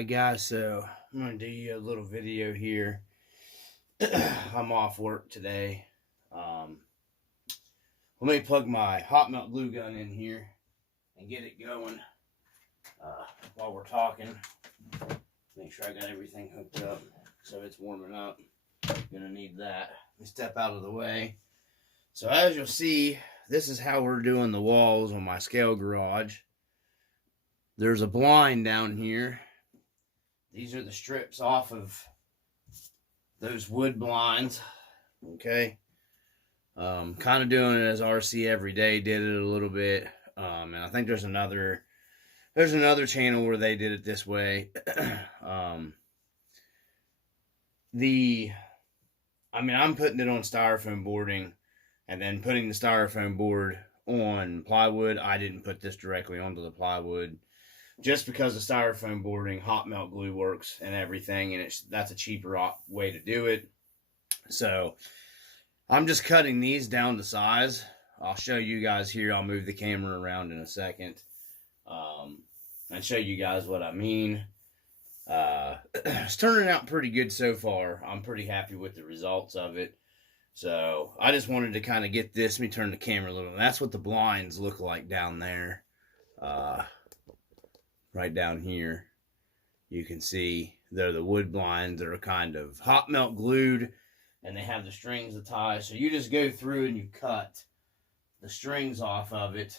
Alright guys, so I'm going to do you a little video here. I'm off work today. Let me plug my hot melt glue gun in here and get it going while we're talking. Make sure I got everything hooked up so it's warming up. Gonna need that. Let me step out of the way. So as you'll see, this is how we're doing the walls on my scale garage. There's a blind down here. These are the strips off of those wood blinds. Okay. Kind of doing it as RC every day did it a little bit. And I think there's another channel where they did it this way. I'm putting it on styrofoam boarding and then putting the styrofoam board on plywood. I didn't put this directly onto the plywood just because the styrofoam boarding, hot melt glue works and everything, and that's a cheaper way to do it. So I'm just cutting these down to size. I'll show you guys here. I'll move the camera around in a second and show you guys what I mean. It's turning out pretty good so far. I'm pretty happy with the results of it. So I just wanted to kind of get this. Let me turn the camera a little. That's what the blinds look like down there. Right down here, you can see they're the wood blinds that are kind of hot melt glued, and they have the strings to tie. So you just go through and you cut the strings off of it.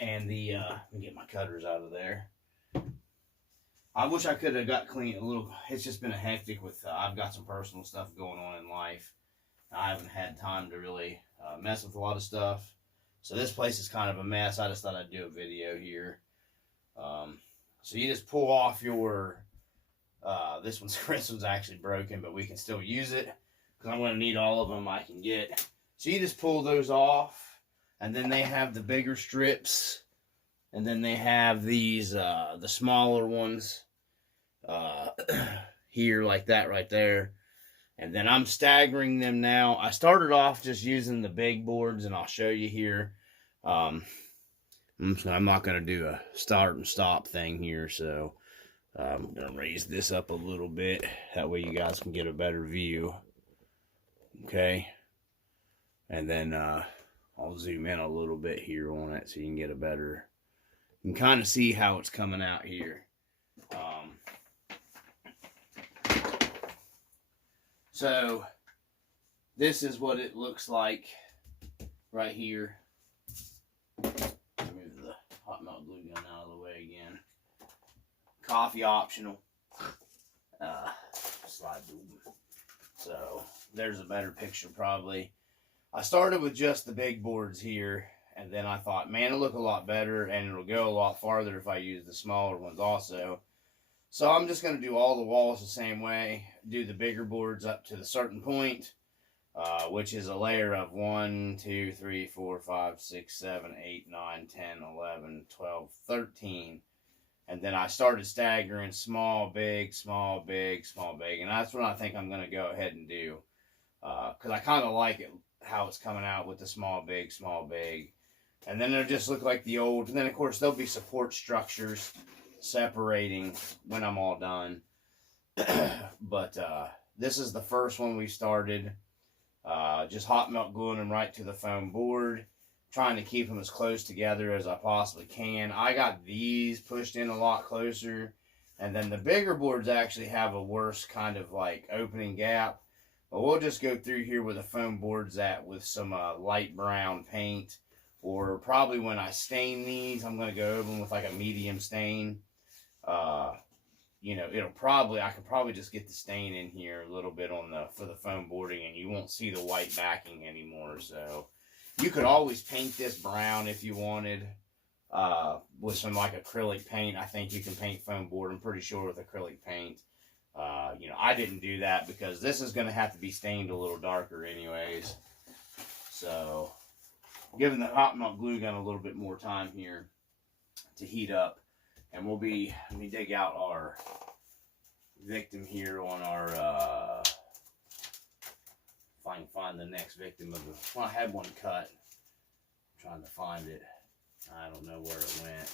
And let me get my cutters out of there. I wish I could have got clean a little. It's just been a hectic with, I've got some personal stuff going on in life. I haven't had time to really mess with a lot of stuff. So this place is kind of a mess. I just thought I'd do a video here. So you just pull off your, this one's actually broken, but we can still use it because I'm going to need all of them I can get. So you just pull those off, and then they have the bigger strips, and then they have these, the smaller ones, here like that right there. And then I'm staggering them now. I started off just using the big boards, and I'll show you here. I'm not going to do a start and stop thing here, so I'm going to raise this up a little bit. That way you guys can get a better view. Okay. And then I'll zoom in a little bit here on it so you can get a better... You can kind of see how it's coming out here. So this is what it looks like right here. Move the hot melt glue gun out of the way again. Coffee optional. Slide door. So there's a better picture probably. I started with just the big boards here, and then I thought, man, it'll look a lot better and it'll go a lot farther if I use the smaller ones also. So I'm just going to do all the walls the same way. Do the bigger boards up to the certain point. Which is a layer of 1, 2, 3, 4, 5, 6, 7, 8, 9, 10, 11, 12, 13. And then I started staggering small, big, small, big, small, big. And that's what I think I'm going to go ahead and do. Because I kind of like it, how it's coming out with the small, big, small, big. And then it'll just look like the old. And then, of course, there'll be support structures separating when I'm all done. But this is the first one we started. Just hot melt gluing them right to the foam board, trying to keep them as close together as I possibly can. I got these pushed in a lot closer, and then the bigger boards actually have a worse kind of like opening gap. But we'll just go through here where the foam board's at with some light brown paint, or probably when I stain these, I'm going to go over them with like a medium stain. You know, I could probably just get the stain in here a little bit for the foam boarding, and you won't see the white backing anymore. So you could always paint this brown if you wanted, with some like acrylic paint. I think you can paint foam board, I'm pretty sure, with acrylic paint. You know, I didn't do that because this is going to have to be stained a little darker anyways. So giving the hot melt glue gun a little bit more time here to heat up. And let me dig out our victim here on our, if I can find the next victim of the, well, I had one cut. I'm trying to find it. I don't know where it went.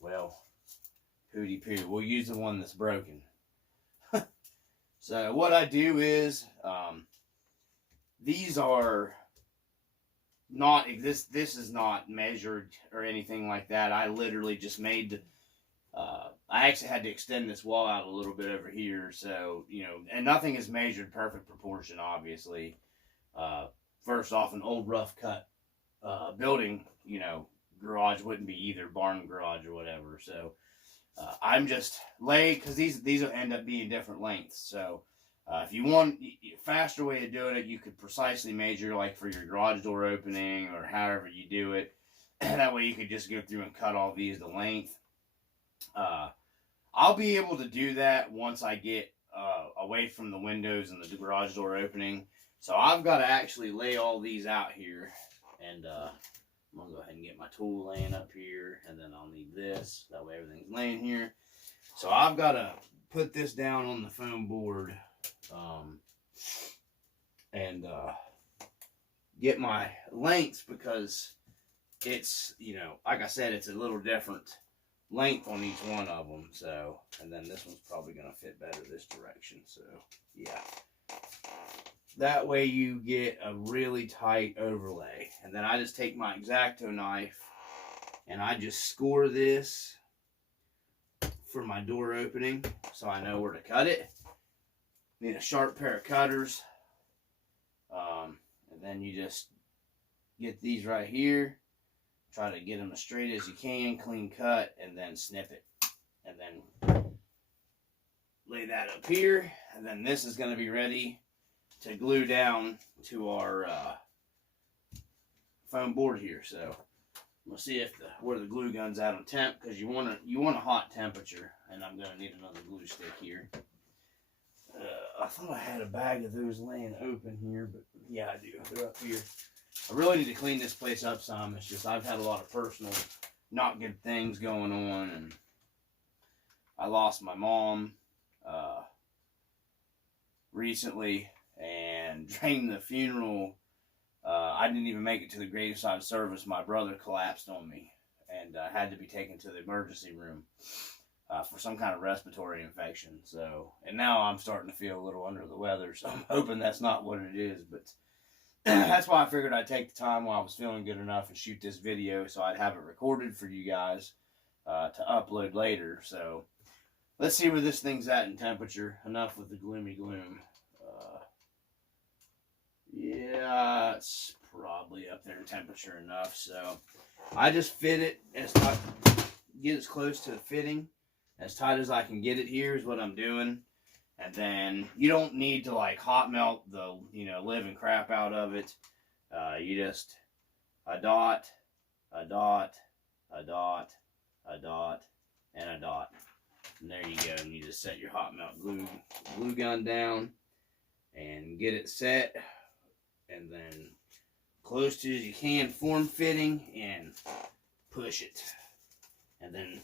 Well, Hootie Poo. We'll use the one that's broken. So what I do is, these are not, this is not measured or anything like that. I literally just made, I actually had to extend this wall out a little bit over here. So, you know, and nothing is measured perfect proportion, obviously. First off, an old rough cut building, you know, garage wouldn't be either, barn garage or whatever. So I'm just because these will end up being different lengths. So if you want a faster way of doing it, you could precisely measure like for your garage door opening or however you do it. That way you could just go through and cut all these to length. I'll be able to do that once I get away from the windows and the garage door opening. So I've got to actually lay all these out here, and I'm going to go ahead and get my tool laying up here, and then I'll need this. That way everything's laying here. So I've got to put this down on the foam board and get my lengths, because it's, you know, like I said, it's a little different length on each one of them. So, and then this one's probably going to fit better this direction. So, yeah. That way you get a really tight overlay. And then I just take my X-Acto knife and I just score this for my door opening so I know where to cut it. Need a sharp pair of cutters. And then you just get these right here. Try to get them as straight as you can, clean cut, and then snip it. And then lay that up here. And then this is going to be ready to glue down to our foam board here. So we'll see if where the glue gun's at on temp, because you want a hot temperature, and I'm gonna need another glue stick here. I thought I had a bag of those laying open here, but yeah, I do. They're up here. I really need to clean this place up some. It's just I've had a lot of personal not good things going on, and I lost my mom recently. And during the funeral, I didn't even make it to the graveside service. My brother collapsed on me and had to be taken to the emergency room for some kind of respiratory infection. So, and now I'm starting to feel a little under the weather, so I'm hoping that's not what it is. But that's why I figured I'd take the time while I was feeling good enough and shoot this video so I'd have it recorded for you guys to upload later. So, let's see where this thing's at in temperature. Enough with the gloomy gloom. Yeah, it's probably up there in temperature enough. So I just fit it as tight, get as close to the fitting as tight as I can get it here is what I'm doing. And then you don't need to like hot melt the, you know, living crap out of it. You just a dot, a dot, a dot, a dot, and a dot. And there you go. And you just set your hot melt glue gun down and get it set. And then close to as you can, form fitting, and push it. And then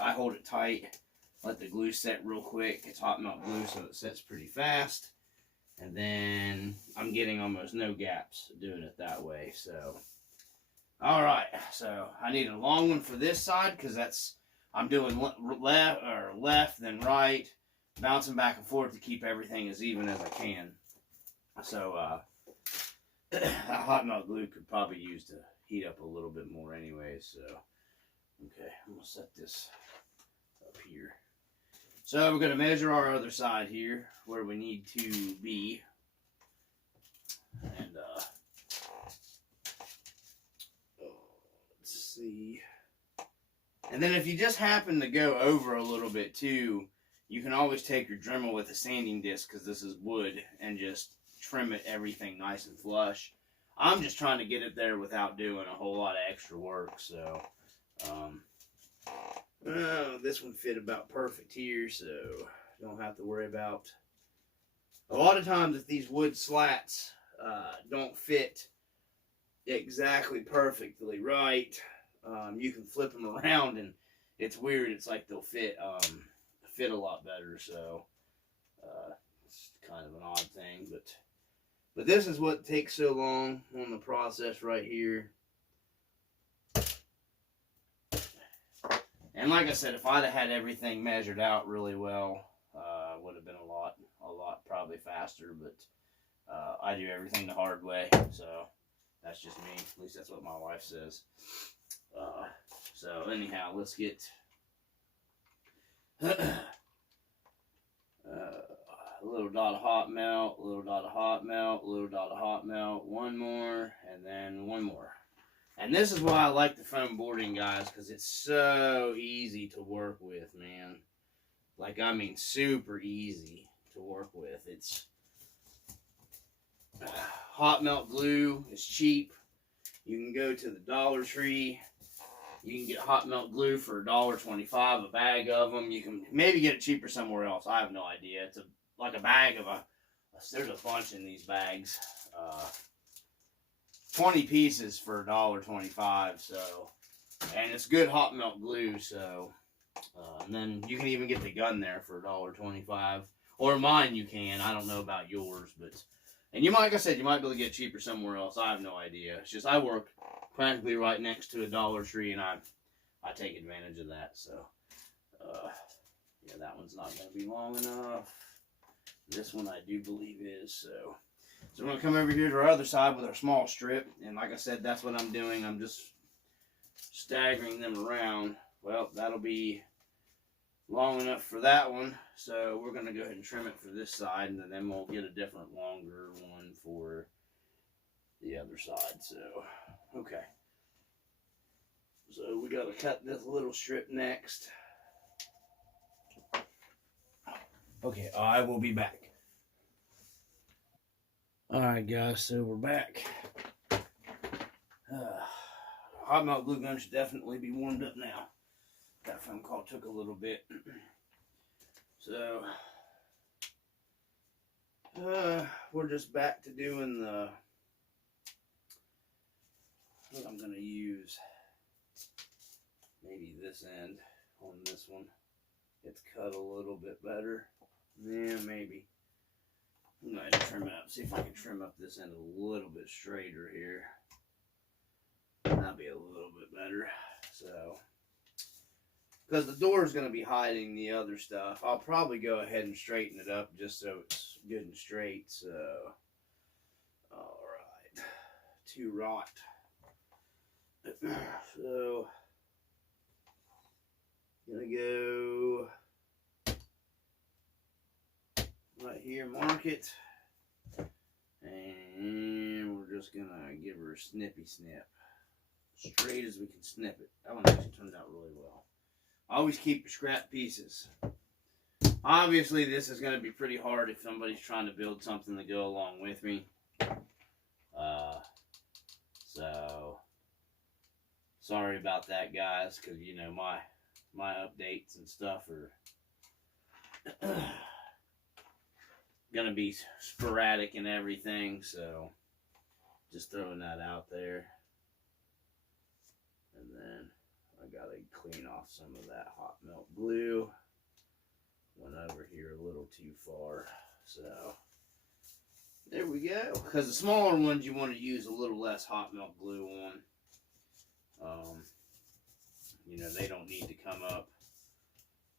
I hold it tight, let the glue set real quick. It's hot melt glue, so it sets pretty fast. And then I'm getting almost no gaps doing it that way. So, all right. So I need a long one for this side, because I'm doing left, then right, bouncing back and forth to keep everything as even as I can. So, that hot melt glue could probably use to heat up a little bit more anyway. So, okay, I'm going to set this up here. So, we're going to measure our other side here, where we need to be. And, let's see. And then if you just happen to go over a little bit too, you can always take your Dremel with a sanding disc, because this is wood, and just trim it everything nice and flush. I'm just trying to get it there without doing a whole lot of extra work. So this one fit about perfect here, so don't have to worry about. A lot of times if these wood slats don't fit exactly perfectly right, you can flip them around and it's weird. It's like they'll fit a lot better. So it's kind of an odd thing, but this is what takes so long on the process right here. And like I said, if I'd have had everything measured out really well, would have been a lot probably faster. But I do everything the hard way, so that's just me. At least that's what my wife says. So anyhow, let's get a little dot of hot melt, a little dot of hot melt, a little dot of hot melt, one more, and then one more. And this is why I like the foam boarding, guys, because it's so easy to work with, man. Like, I mean, super easy to work with. It's hot melt glue is cheap. You can go to the Dollar Tree. You can get hot melt glue for $1.25 a bag of them. You can maybe get it cheaper somewhere else. I have no idea. It's like a bag of there's a bunch in these bags. 20 pieces for $1.25. So, and it's good hot melt glue. So, and then you can even get the gun there for $1.25. Or mine you can. I don't know about yours, but and you might, like I said, you might be able to get it cheaper somewhere else. I have no idea. It's just I work practically right next to a Dollar Tree, and I take advantage of that. So, yeah, that one's not going to be long enough. This one I do believe is. So we're going to come over here to our other side with our small strip, and like I said, that's what I'm doing. I'm just staggering them around. Well, that'll be long enough for that one, so we're going to go ahead and trim it for this side, and then we'll get a different longer one for the other side. So okay, so we got to cut this little strip next. Okay, I will be back. Alright guys, so we're back. Hot melt glue gun should definitely be warmed up now. That phone call took a little bit. So, we're just back to doing what I'm going to use. Maybe this end on this one. It's cut a little bit better. Yeah, maybe. I'm going to trim it up. See if I can trim up this end a little bit straighter here. That'll be a little bit better. So, because the door is going to be hiding the other stuff, I'll probably go ahead and straighten it up just so it's good and straight. So, alright. To rot. So, gonna go right here, mark it, and we're just gonna give her a snippy snip, straight as we can snip it. That one actually turned out really well. Always keep your scrap pieces. Obviously, this is gonna be pretty hard if somebody's trying to build something to go along with me. So sorry about that, guys, because you know my updates and stuff are gonna be sporadic and everything, so just throwing that out there. And then I gotta clean off some of that hot melt glue. Went over here a little too far, so there we go. Because the smaller ones you want to use a little less hot melt glue on. You know, they don't need to come up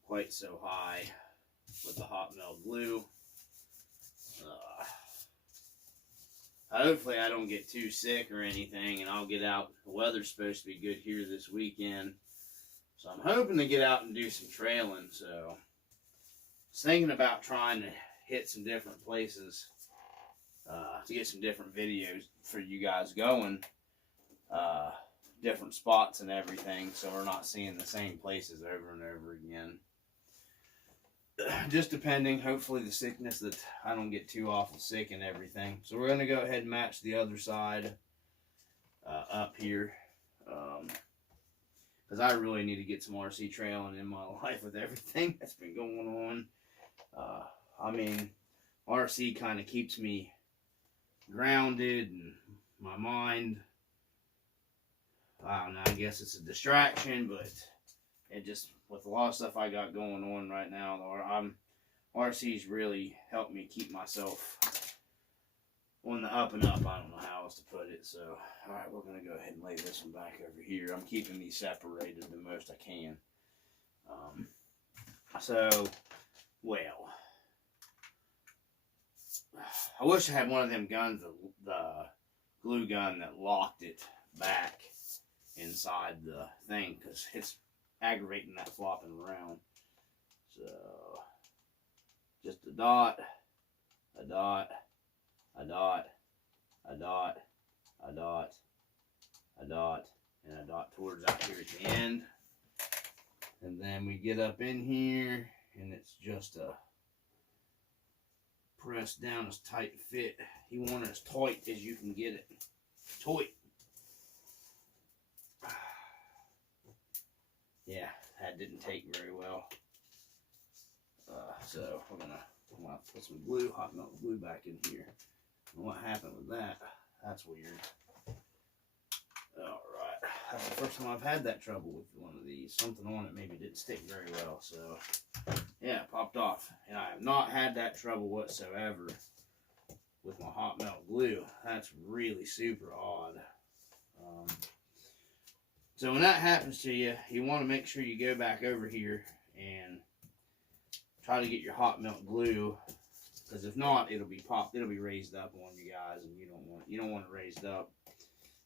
quite so high with the hot melt glue. Hopefully I don't get too sick or anything, and I'll get out. The weather's supposed to be good here this weekend, so I'm hoping to get out and do some trailing. So I was thinking about trying to hit some different places to get some different videos for you guys going, different spots and everything, so we're not seeing the same places over and over again. Just depending, hopefully the sickness, that I don't get too awful sick and everything. So we're going to go ahead and match the other side up here. Because I really need to get some RC trailing in my life with everything that's been going on. I mean, RC kind of keeps me grounded, and my mind, I don't know, I guess it's a distraction, but it just, with a lot of stuff I got going on right now, RC's really helped me keep myself on the up and up. I don't know how else to put it. So, alright, we're going to go ahead and lay this one back over here. I'm keeping these separated the most I can. So, well, I wish I had one of them guns, the glue gun that locked it back inside the thing, because it's aggravating that flopping around. So, just a dot, a dot, a dot, a dot, a dot, a dot, and a dot towards out here at the end. And then we get up in here, and it's just a press down as tight fit. You want it as tight as you can get it. Tight. Yeah, that didn't take very well. So we're gonna put some glue, hot melt glue back in here. And what happened with that? That's weird. Alright, that's the first time I've had that trouble with one of these. Something on it maybe didn't stick very well, so yeah, it popped off. And I have not had that trouble whatsoever with my hot melt glue. That's really super odd. So when that happens to you, you want to make sure you go back over here and try to get your hot melt glue, because if not, it'll be raised up on you guys, and you don't want it raised up.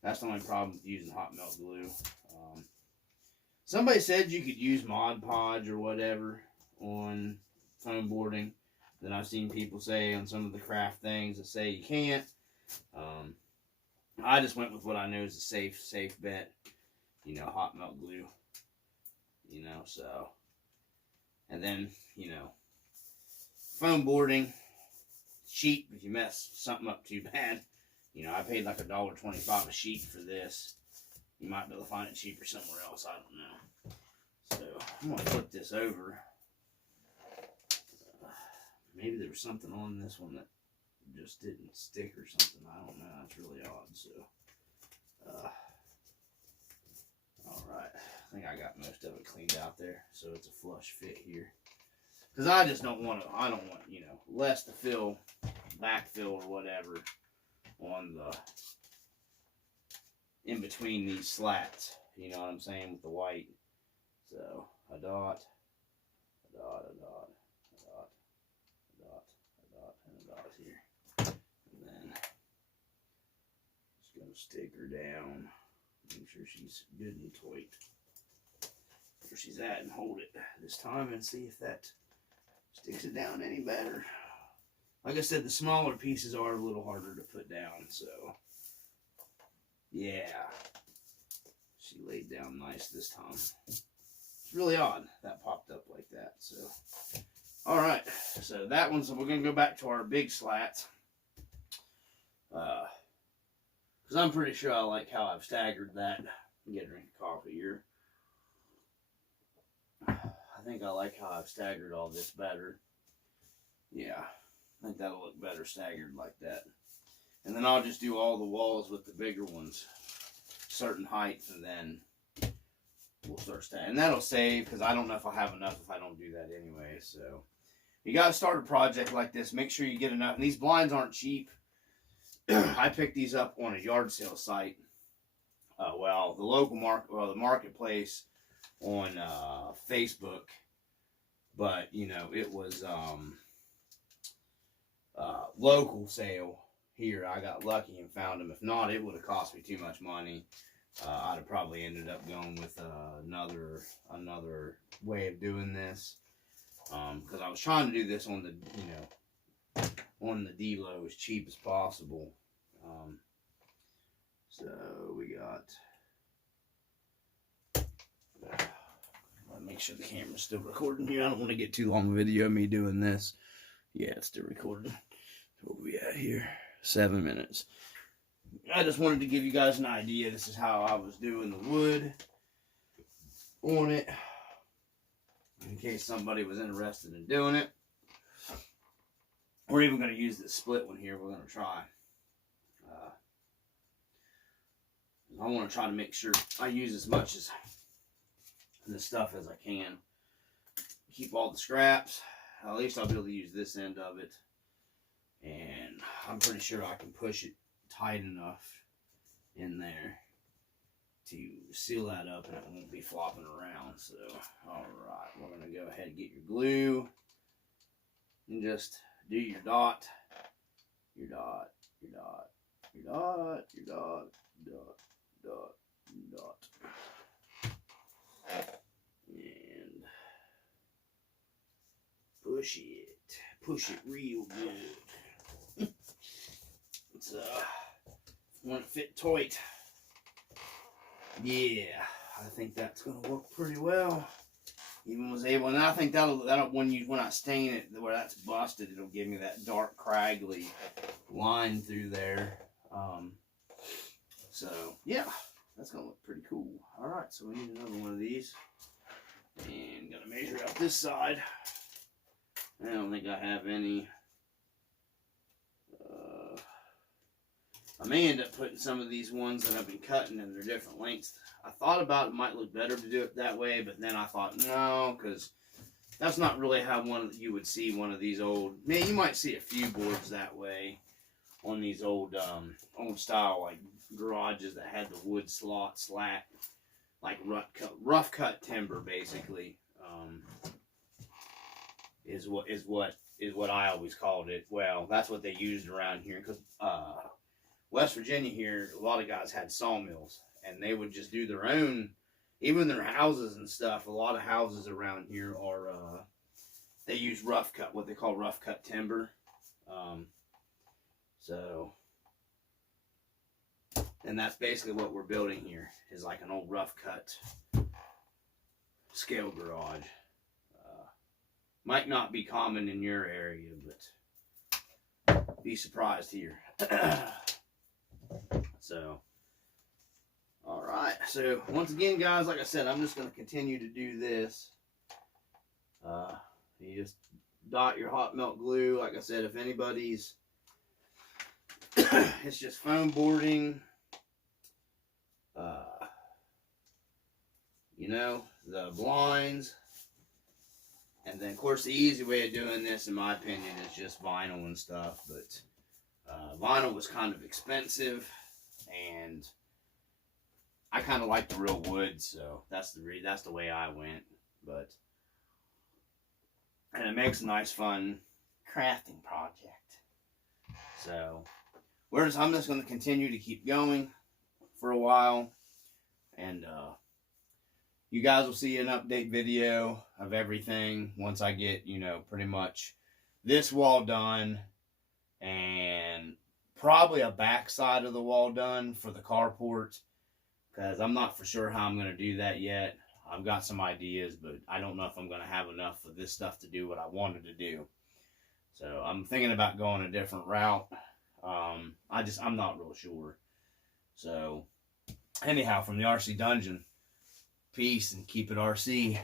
That's the only problem with using hot melt glue. Somebody said you could use Mod Podge or whatever on foam boarding. Then I've seen people say on some of the craft things that say you can't. I just went with what I know is a safe bet. Hot melt glue. So. And then, foam boarding, cheap if you mess something up too bad. I paid like $1.25 a sheet for this. You might be able to find it cheaper somewhere else. I don't know. So I'm going to flip this over. Maybe there was something on this one that just didn't stick or something. I don't know. That's really odd. So, alright. I think I got most of it cleaned out there. So it's a flush fit here. Because I just don't want less to fill, backfill or whatever on the, in between these slats. You know what I'm saying, with the white. So, a dot, a dot, a dot, a dot, a dot, a dot, and a dot here. And then, just going to stick her down. Make sure she's good and tight. Where she's at, and hold it this time and see if that sticks it down any better. Like I said, the smaller pieces are a little harder to put down, so yeah. She laid down nice this time. It's really odd that popped up like that. So, alright. So that one's, we're going to go back to our big slats. Because I'm pretty sure I like how I've staggered that. Get a drink of coffee here. I think I like how I've staggered all this better. Yeah. I think that'll look better staggered like that. And then I'll just do all the walls with the bigger ones, certain heights, and then we'll start staggering. And that'll save, because I don't know if I'll have enough if I don't do that anyway. So you got to start a project like this. Make sure you get enough. And these blinds aren't cheap. I picked these up on a yard sale site. The local the marketplace on Facebook. But, it was local sale here. I got lucky and found them. If not, it would have cost me too much money. I'd have probably ended up going with another way of doing this. Because I was trying to do this on the, on the D-Low as cheap as possible. So we got, make sure the camera's still recording here. I don't want to get too long a video of me doing this. Yeah, it's still recording. What are we at here? 7 minutes. I just wanted to give you guys an idea. This is how I was doing the wood on it, in case somebody was interested in doing it. We're even going to use this split one here. We're going to try. I want to try to make sure I use as much as this stuff as I can. Keep all the scraps. At least I'll be able to use this end of it. And I'm pretty sure I can push it tight enough in there to seal that up and it won't be flopping around. So, alright, we're going to go ahead ahead, get your glue, and just do your dot, your dot, your dot, your dot, your dot, dot, dot, dot, and push it real good. It's want it fit tight. Yeah, I think that's gonna work pretty well. Even was able, and I think that'll when I stain it where that's busted, it'll give me that dark craggly line through there. So yeah, that's gonna look pretty cool. All right, so we need another one of these, and gonna measure out this side. I don't think I have any. I may end up putting some of these ones that I've been cutting in their different lengths. I thought about it might look better to do it that way, but then I thought no, because that's not really how you would see one of these old. Man, you might see a few boards that way on these old style like garages that had the wood slat, like rough cut timber basically. Is what I always called it. Well, that's what they used around here because West Virginia here, a lot of guys had sawmills, and they would just do their own, even their houses and stuff. A lot of houses around here are, they use rough cut, what they call rough cut timber. And that's basically what we're building here, is like an old rough cut scale garage. Might not be common in your area, but be surprised here. So, all right. So, once again, guys, like I said, I'm just going to continue to do this. You just dot your hot melt glue. Like I said, if anybody's, it's just foam boarding. You know, the blinds. And then, of course, the easy way of doing this, in my opinion, is just vinyl and stuff. But vinyl was kind of expensive, and I kind of like the real wood, so that's the way I went. And it makes a nice, fun crafting project. So, I'm just going to continue to keep going for a while, and you guys will see an update video of everything once I get, pretty much this wall done and probably a back side of the wall done for the carport, because I'm not for sure how I'm going to do that yet. I've got some ideas, but I don't know if I'm going to have enough of this stuff to do what I wanted to do. So I'm thinking about going a different route. I'm not real sure. So anyhow, from the RC Dungeon, peace and keep it RC.